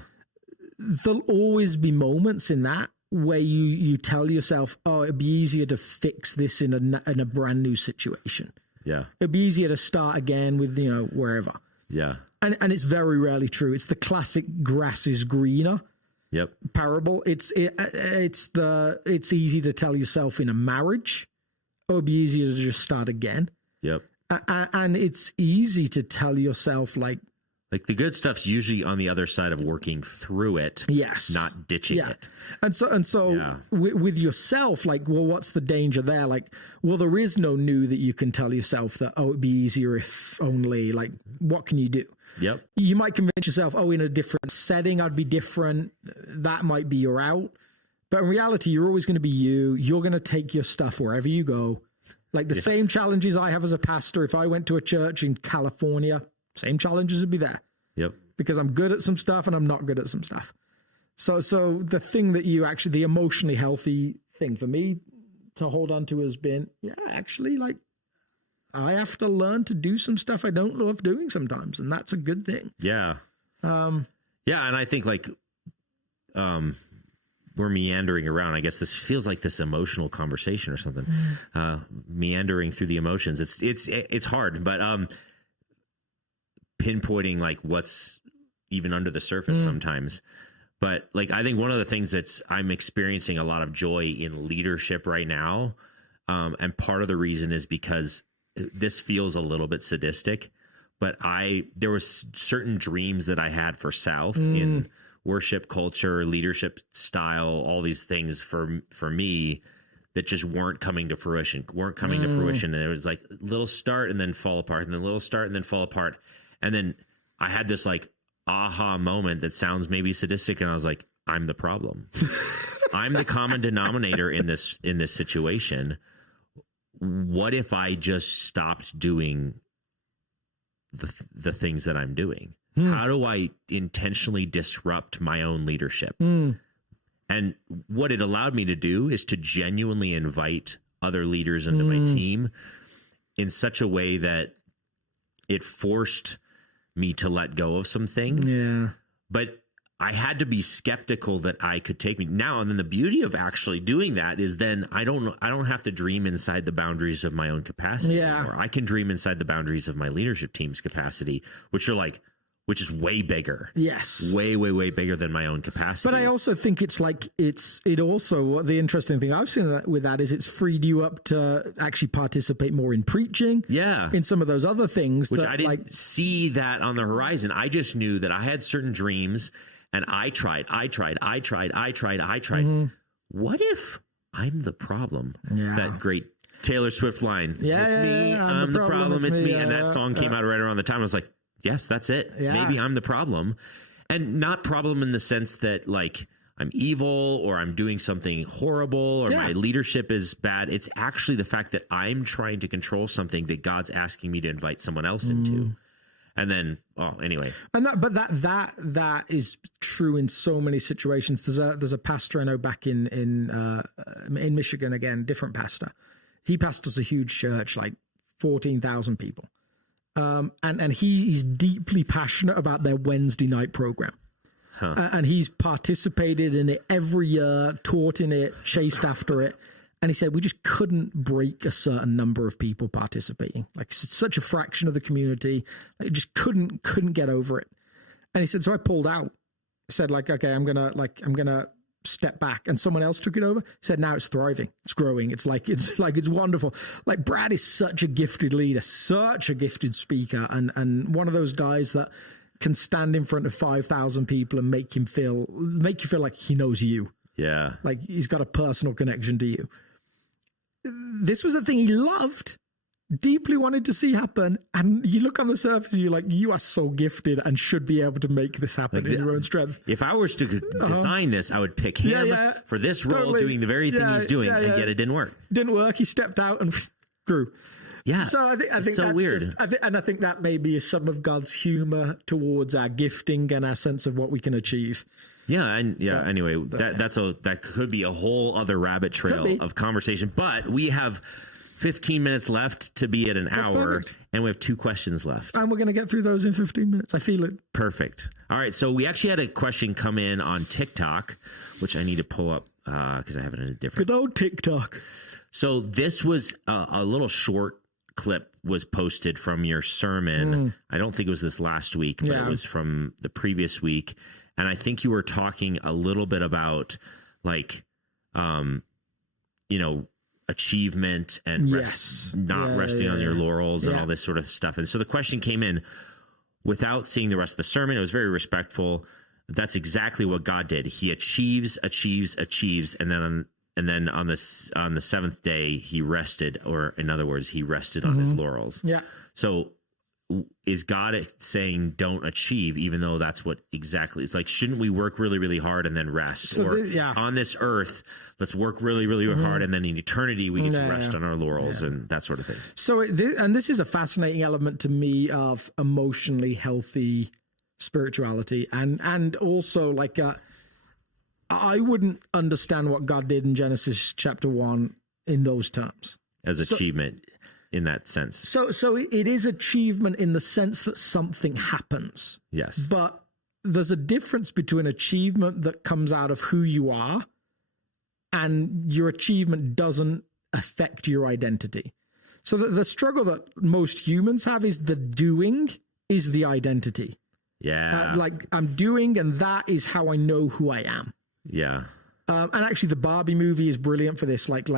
There'll always be moments in that where you tell yourself, oh, it'd be easier to fix this in a brand new situation. Yeah. It'd be easier to start again with, wherever. Yeah. And it's very rarely true. It's the classic grass is greener parable. It's easy to tell yourself in a marriage, oh, it'd be easier to just start again. Yep. And it's easy to tell yourself like the good stuff's usually on the other side of working through it. Yes. Not ditching it. And so with yourself, like, well, what's the danger there? Like, well, there is no new that you can tell yourself that, oh, it'd be easier if only, like, what can you do? Yep. You might convince yourself, oh, in a different setting, I'd be different. That might be your out. But in reality, you're always going to be you. You're going to take your stuff wherever you go. Like the same challenges I have as a pastor. If I went to a church in California, same challenges would be there. Yep. Because I'm good at some stuff and I'm not good at some stuff. So the thing that the emotionally healthy thing for me to hold on to has been, actually, like, I have to learn to do some stuff I don't love doing sometimes, and that's a good thing. Yeah. And I think, like, we're meandering around. I guess this feels like this emotional conversation or something. Meandering through the emotions. It's hard, but pinpointing like what's even under the surface sometimes. But like, I think one of the things I'm experiencing a lot of joy in leadership right now. And part of the reason is because this feels a little bit sadistic, but there was certain dreams that I had for South in worship culture, leadership style, all these things for me that just weren't coming to fruition. And it was like little start and then fall apart, and then little start and then fall apart. And then I had this like aha moment that sounds maybe sadistic, and I was like, I'm the problem. I'm the common denominator in this situation. What if I just stopped doing the things that I'm doing? How do I intentionally disrupt my own leadership? And what it allowed me to do is to genuinely invite other leaders into my team in such a way that it forced me to let go of some things. Yeah. But I had to be skeptical that I could take me now. And then the beauty of actually doing that is then I don't have to dream inside the boundaries of my own capacity anymore. I can dream inside the boundaries of my leadership team's capacity, which is way bigger. Yes. Way, way, way bigger than my own capacity. But I also think the interesting thing I've seen with that is it's freed you up to actually participate more in preaching. Yeah. In some of those other things. Which I didn't see that on the horizon. I just knew that I had certain dreams. And I tried. What if I'm the problem? Yeah. That great Taylor Swift line. Yeah, it's me. I'm the problem. It's me. And that song came out right around the time. I was like, yes, that's it. Yeah. Maybe I'm the problem. And not problem in the sense that like I'm evil or I'm doing something horrible or my leadership is bad. It's actually the fact that I'm trying to control something that God's asking me to invite someone else into. And then, anyway. And that is true in so many situations. There's a pastor I know back in Michigan, again, different pastor. He pastors a huge church, like 14,000 people. And he's deeply passionate about their Wednesday night program. And he's participated in it every year, taught in it, chased after it. And he said, we just couldn't break a certain number of people participating. Like, it's such a fraction of the community. Like, just couldn't get over it. And he said, so I pulled out. I said, like, okay, I'm gonna step back. And someone else took it over. He said, now it's thriving. It's growing. It's wonderful. Like, Brad is such a gifted leader, such a gifted speaker, and one of those guys that can stand in front of 5,000 people and make you feel like he knows you. Yeah. Like, he's got a personal connection to you. This was a thing he loved, deeply wanted to see happen. And you look on the surface, you're like, you are so gifted and should be able to make this happen in your own strength. If I was to design this, I would pick him for this role, doing the very thing he's doing, and yet it didn't work. Didn't work. He stepped out and grew. Yeah. So I think so that's weird. I think that maybe is some of God's humor towards our gifting and our sense of what we can achieve. Yeah, anyway, that could be a whole other rabbit trail of conversation. But we have 15 minutes left to be at an hour, and we have 2 questions left. And we're going to get through those in 15 minutes. I feel it. Perfect. All right, so we actually had a question come in on TikTok, which I need to pull up because I have it in a different... Good old TikTok. So this was a little short clip was posted from your sermon. I don't think it was this last week, but it was from the previous week. And I think you were talking a little bit about, like, achievement and resting on your laurels and all this sort of stuff. And so the question came in without seeing the rest of the sermon. It was very respectful. That's exactly what God did. He achieves, and then on the 7th day he rested, or in other words, he rested on his laurels. Yeah. So is God saying don't achieve, even though that's what exactly it's like? Shouldn't we work really, really hard and then rest? So on this earth, let's work really, really hard, and then in eternity we get to rest on our laurels and that sort of thing. So, and this is a fascinating element to me of emotionally healthy spirituality, and also like I wouldn't understand what God did in Genesis chapter 1 in those terms as achievement. In that sense. So it is achievement in the sense that something happens. Yes. But there's a difference between achievement that comes out of who you are and your achievement doesn't affect your identity. So the struggle that most humans have is the doing is the identity. Yeah. Like I'm doing, and that is how I know who I am. Yeah. And actually the Barbie movie is brilliant for this. Like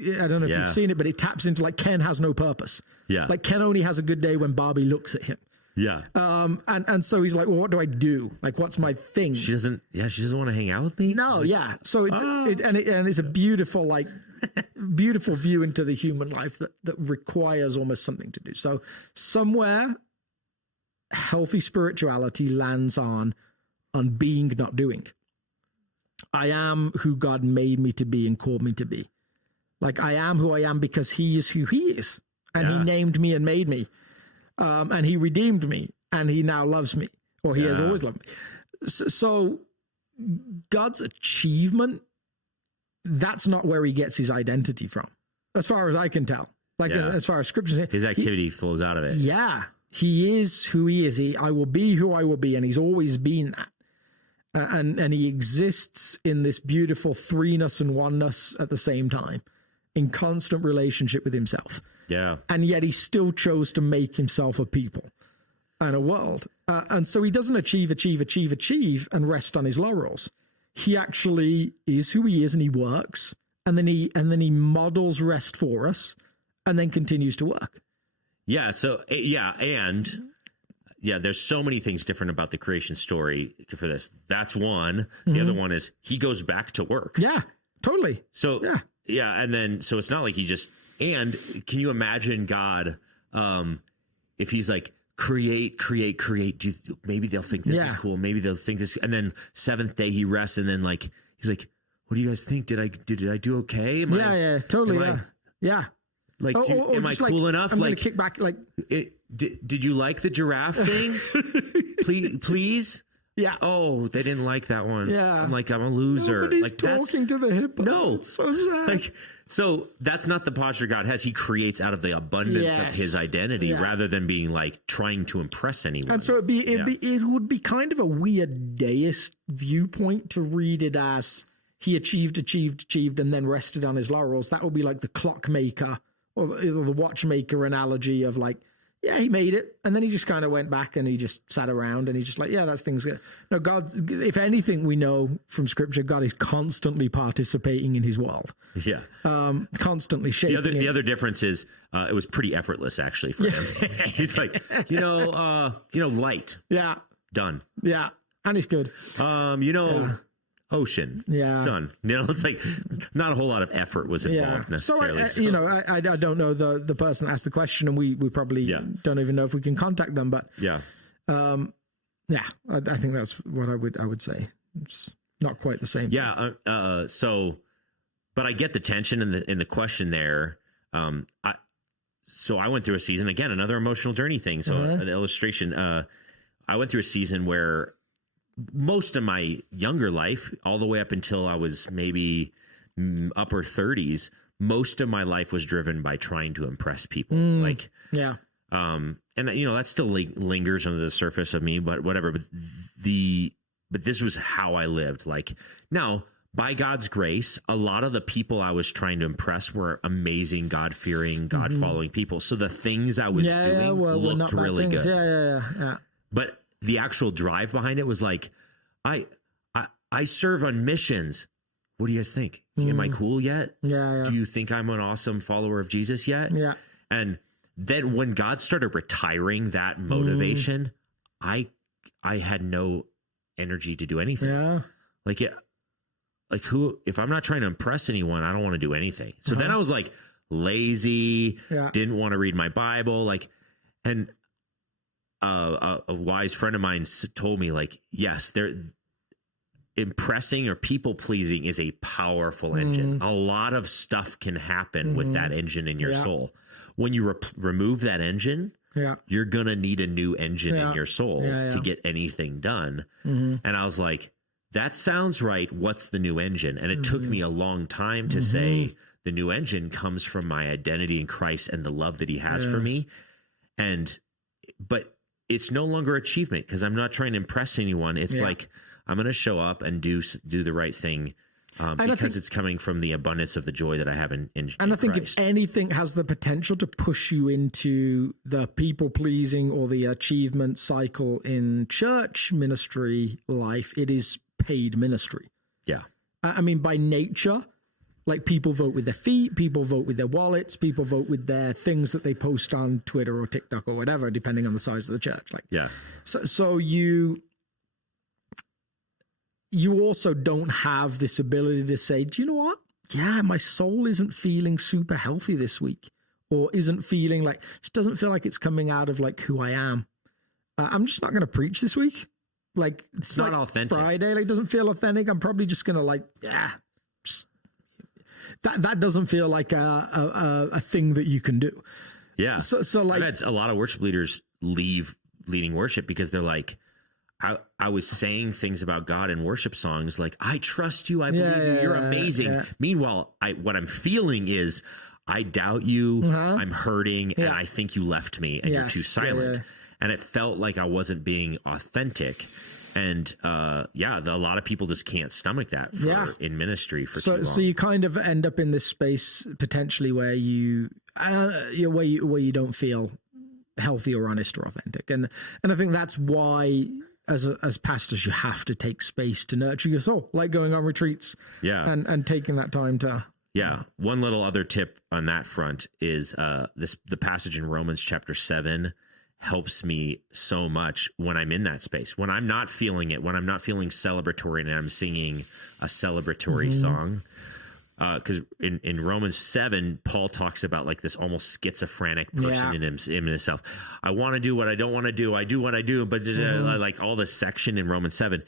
I don't know if you've seen it, but it taps into like Ken has no purpose. Yeah. Like Ken only has a good day when Barbie looks at him. Yeah. And so he's like, well, what do I do? Like, what's my thing? She doesn't want to hang out with me. No. Yeah. So it's a beautiful, like beautiful view into the human life that requires almost something to do. So somewhere healthy spirituality lands on being, not doing. I am who God made me to be and called me to be. Like I am who I am because he is who he is. And he named me and made me. And he redeemed me. And he now loves me. Or he has always loved me. So God's achievement, that's not where he gets his identity from. As far as I can tell. Like as far as scripture. His activity flows out of it. Yeah. He is who he is. I will be who I will be. And he's always been that. And he exists in this beautiful threeness and oneness at the same time, in constant relationship with himself. Yeah. And yet he still chose to make himself a people and a world. And so he doesn't achieve and rest on his laurels. He actually is who he is, and he works, and then he models rest for us and then continues to work. Yeah. So, there's so many things different about the creation story for this. That's one. The other one is he goes back to work. Yeah, totally. So, and then, so it's not like he just, and can you imagine God, if he's like, create, maybe they'll think this is cool. Maybe they'll think this, and then 7th day he rests, and then like, he's like, what do you guys think? Did I do okay? Totally. Yeah. Like, am I cool enough? I'm like, gonna kick back. Like, did you like the giraffe thing? Please. Yeah. Oh, they didn't like that one. Yeah. I'm like, I'm a loser. Nobody's like talking to the hippo. No. It's so sad. Like, so that's not the posture God has. He creates out of the abundance of his identity rather than being like trying to impress anyone. And so it would be kind of a weird deist viewpoint to read it as he achieved, and then rested on his laurels. That would be like the clockmaker or the watchmaker analogy of like, yeah, he made it. And then he just kind of went back and he just sat around and he's just like, yeah, that's things good. No, God, if anything we know from scripture, God is constantly participating in his world. Yeah. Constantly shaping it. The other difference is it was pretty effortless actually for him. He's like, light. Yeah. Done. Yeah. And it's good. Ocean. Yeah. Done. It's like not a whole lot of effort was involved necessarily. So I don't know the person that asked the question, and we probably don't even know if we can contact them, but I think that's what I would say. It's not quite the same. Yeah. But I get the tension in the question there. So I went through a season, again, another emotional journey thing. So an illustration, I went through a season where most of my younger life, all the way up until I was maybe upper 30s, most of my life was driven by trying to impress people. And that still lingers under the surface of me, but whatever. But this was how I lived. Like, now, by God's grace, a lot of the people I was trying to impress were amazing, God-fearing, God-following people. So the things I was doing looked really good. Yeah. But the actual drive behind it was like, I serve on missions. What do you guys think? Am I cool yet? Yeah. Do you think I'm an awesome follower of Jesus yet? Yeah. And then when God started retiring that motivation, I had no energy to do anything. Yeah. Like who, if I'm not trying to impress anyone, I don't want to do anything. So then I was like lazy, didn't want to read my Bible. And a wise friend of mine told me, like, yes, impressing or people pleasing is a powerful engine. A lot of stuff can happen with that engine in your soul. When you remove that engine, you're going to need a new engine in your soul to get anything done. And I was like, that sounds right. What's the new engine? And it took me a long time to say the new engine comes from my identity in Christ and the love that he has for me. But it's no longer achievement because I'm not trying to impress anyone. It's like, I'm going to show up and do the right thing because it's coming from the abundance of the joy that I have in And I think Christ. If anything has the potential to push you into the people-pleasing or the achievement cycle in church ministry life, it is paid ministry. Yeah. I mean, by nature, like, people vote with their feet, people vote with their wallets, people vote with their things that they post on Twitter or TikTok or whatever, depending on the size of the church. So you also don't have this ability to say, do you know what? Yeah, my soul isn't feeling super healthy this week, or isn't feeling like, it doesn't feel like it's coming out of like who I am. I'm just not going to preach this week. Like, it's not like authentic. Friday, like, doesn't feel authentic. I'm probably just going to that doesn't feel like a thing that you can do. Yeah. So like, I've had a lot of worship leaders leave leading worship because they're like, I was saying things about God in worship songs, like, I trust you, I believe you, you're amazing. Yeah. Meanwhile, what I'm feeling is, I doubt you, I'm hurting, and I think you left me, and you're too silent. And it felt like I wasn't being authentic. And a lot of people just can't stomach that in ministry for too long. So you kind of end up in this space potentially where you don't feel healthy or honest or authentic. And I think that's why as pastors you have to take space to nurture your soul, like going on retreats. Yeah. And taking that time to. Yeah. One little other tip on that front is the passage in Romans chapter 7 helps me so much when I'm in that space, when I'm not feeling it, when I'm not feeling celebratory and I'm singing a celebratory song. Because in Romans 7, Paul talks about like this almost schizophrenic person in himself. I want to do what I don't want to do. I do what I do, but like all this section in Romans 7.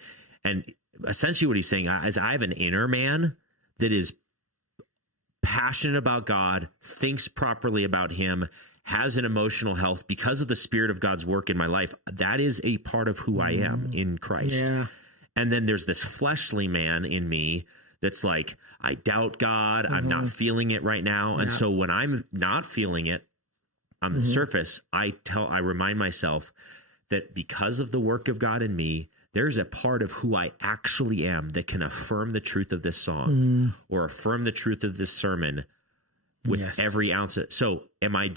And essentially what he's saying is, I have an inner man that is passionate about God, thinks properly about him, has an emotional health because of the Spirit of God's work in my life. That is a part of who I am in Christ. Yeah. And then there's this fleshly man in me that's like, I doubt God. I'm not feeling it right now. And so when I'm not feeling it on the surface, I remind myself that because of the work of God in me, there's a part of who I actually am that can affirm the truth of this song or affirm the truth of this sermon with every ounce of, so I'm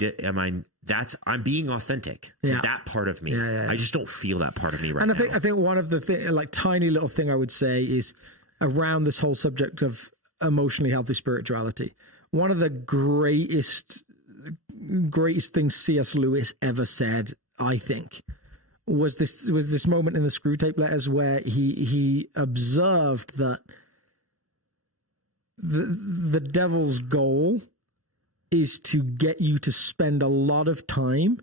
being authentic to that part of me. I just don't feel that part of me right now. And I think one of the like tiny little thing I would say is around this whole subject of emotionally healthy spirituality. One of the greatest things C.S. Lewis ever said, I think, was this moment in the Screw Tape Letters where he observed that the devil's goal is to get you to spend a lot of time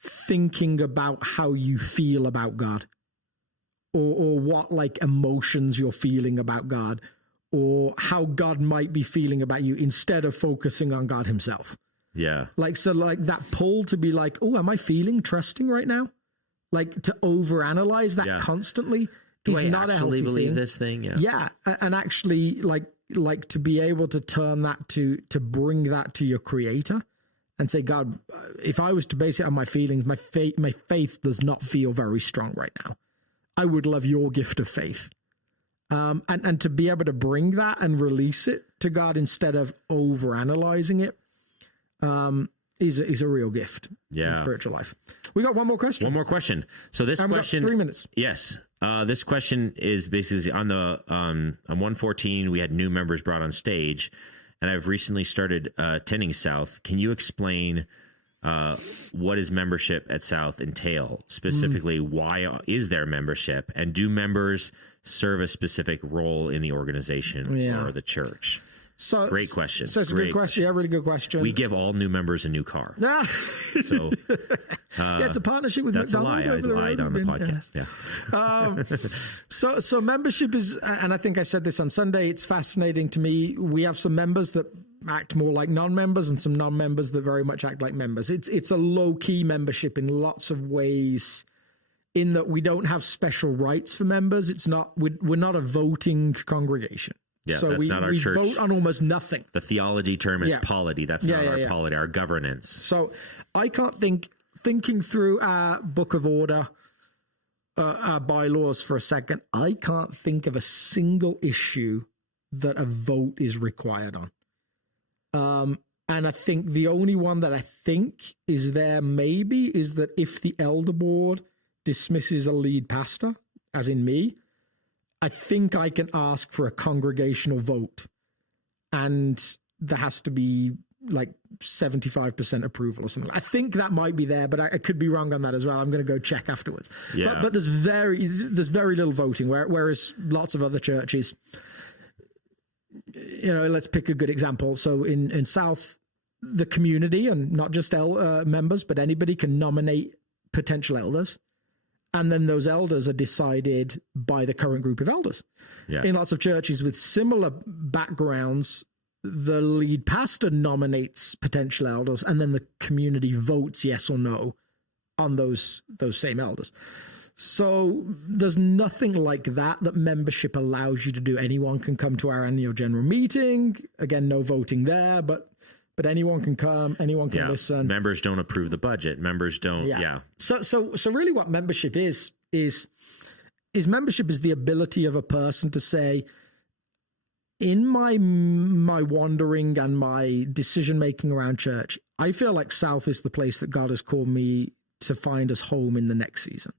thinking about how you feel about God, or what like emotions you're feeling about God, or how God might be feeling about you, instead of focusing on God himself. Yeah. Like, so like that pull to be like, oh, am I feeling trusting right now? Like to overanalyze that constantly is not a healthy thing. Do I actually believe this thing? Yeah. And actually like to be able to turn that to bring that to your creator and say, God, if I was to base it on my feelings, my faith does not feel very strong right now. I would love your gift of faith. And to be able to bring that and release it to God instead of overanalyzing it, is a real gift in spiritual life. We got one more question. One more question. So this question, 3 minutes. Yes. This question is basically on 114. We had new members brought on stage, and I've recently started attending South. Can you explain what does membership at South entail? Specifically, why is there membership, and do members serve a specific role in the organization or the church? So great question. So it's a good question. Yeah, really good question. We give all new members a new car. So it's a partnership with McDonald's. That's a lie. I lied on the podcast. Yeah. So membership is, and I think I said this on Sunday, it's fascinating to me. We have some members that act more like non-members and some non-members that very much act like members. It's a low-key membership in lots of ways, in that we don't have special rights for members. We're not a voting congregation. Yeah, so that's not our church. We vote on almost nothing. The theology term is polity. That's not our polity, our governance. So I can't thinking through our book of order, our bylaws for a second, I can't think of a single issue that a vote is required on. And I think the only one that I think is there maybe is that if the elder board dismisses a lead pastor, as in me, I think I can ask for a congregational vote, and there has to be like 75% approval or something. I think that might be there, but I could be wrong on that as well. I'm going to go check afterwards. Yeah. But there's very little voting, whereas lots of other churches, let's pick a good example. So in South, the community, and not just members, but anybody can nominate potential elders. And then those elders are decided by the current group of elders. Yes. In lots of churches with similar backgrounds, the lead pastor nominates potential elders, and then the community votes yes or no on those same elders. So there's nothing like that membership allows you to do. Anyone can come to our annual general meeting. Again, no voting there, but anyone can come, anyone can listen. Members don't approve the budget. Members don't. So really what membership is membership is the ability of a person to say, in my wandering and my decision making around church, I feel like South is the place that God has called me to find us home in the next season.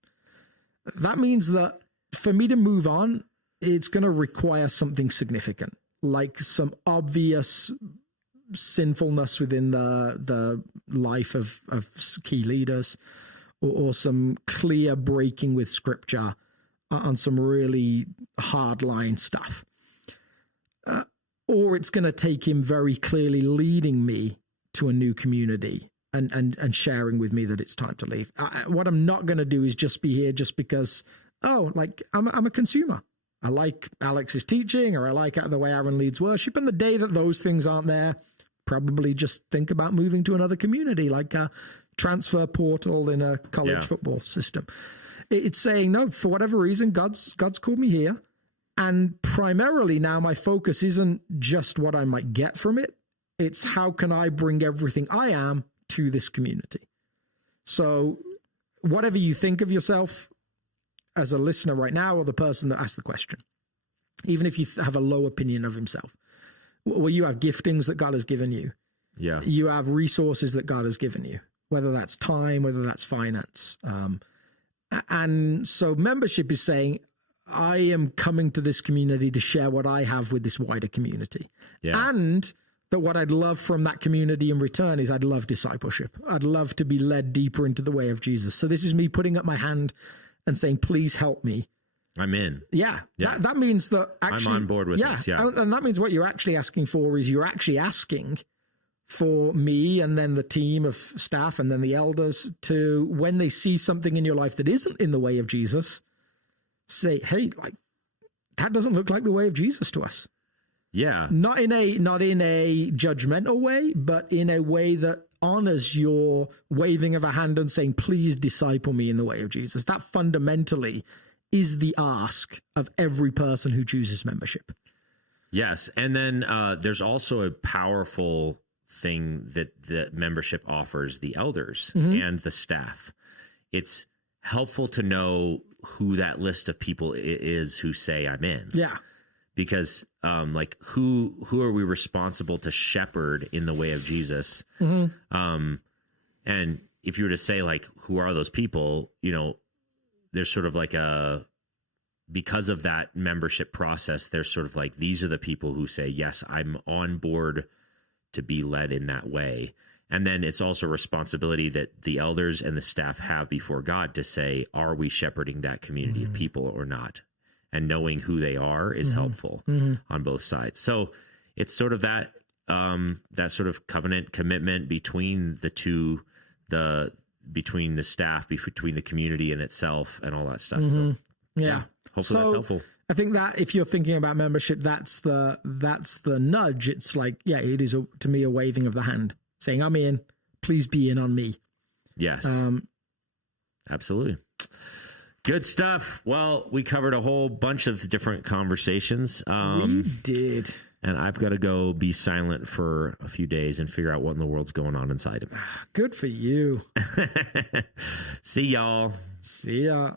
That means that for me to move on, it's going to require something significant, like some obvious sinfulness within the life of key leaders, or some clear breaking with scripture on some really hardline stuff. Or it's going to take him very clearly leading me to a new community and sharing with me that it's time to leave. What I'm not going to do is just be here just because, I'm a consumer. I like Alex's teaching, or I like the way Aaron leads worship. And the day that those things aren't there, probably just think about moving to another community, like a transfer portal in a college football system. It's saying, no, for whatever reason, God's called me here. And primarily now my focus isn't just what I might get from it. It's how can I bring everything I am to this community? So whatever you think of yourself as a listener right now, or the person that asked the question, even if you have a low opinion of himself, well, you have giftings that God has given you. Yeah. You have resources that God has given you, whether that's time, whether that's finance. And so membership is saying, I am coming to this community to share what I have with this wider community. Yeah. And that what I'd love from that community in return is I'd love discipleship. I'd love to be led deeper into the way of Jesus. So this is me putting up my hand and saying, please help me. I'm in. Yeah. That means that actually, I'm on board with this. Yeah. And that means what you're actually asking for is you're actually asking for me and then the team of staff and then the elders to, when they see something in your life that isn't in the way of Jesus, say, hey, like, that doesn't look like the way of Jesus to us. Yeah. Not in a judgmental way, but in a way that honors your waving of a hand and saying, please disciple me in the way of Jesus. That fundamentally is the ask of every person who chooses membership. Yes. And then there's also a powerful thing that membership offers the elders and the staff. It's helpful to know who that list of people is who say I'm in. Yeah. Because like who are we responsible to shepherd in the way of Jesus? And if you were to say, like, who are those people, you know, there's sort of like because of that membership process, there's sort of like, these are the people who say, yes, I'm on board to be led in that way. And then it's also a responsibility that the elders and the staff have before God to say, are we shepherding that community of people or not? And knowing who they are is helpful on both sides. So it's sort of that sort of covenant commitment between the two, between the staff, between the community and itself and all that stuff. So, yeah. Hopefully that's helpful. I think that if you're thinking about membership, that's the nudge. It's like, yeah, it is to me a waving of the hand saying, I'm in, please be in on me. Yes. Absolutely. Good stuff. Well, we covered a whole bunch of different conversations. We did. And I've got to go be silent for a few days and figure out what in the world's going on inside of me. Good for you. See y'all. See ya.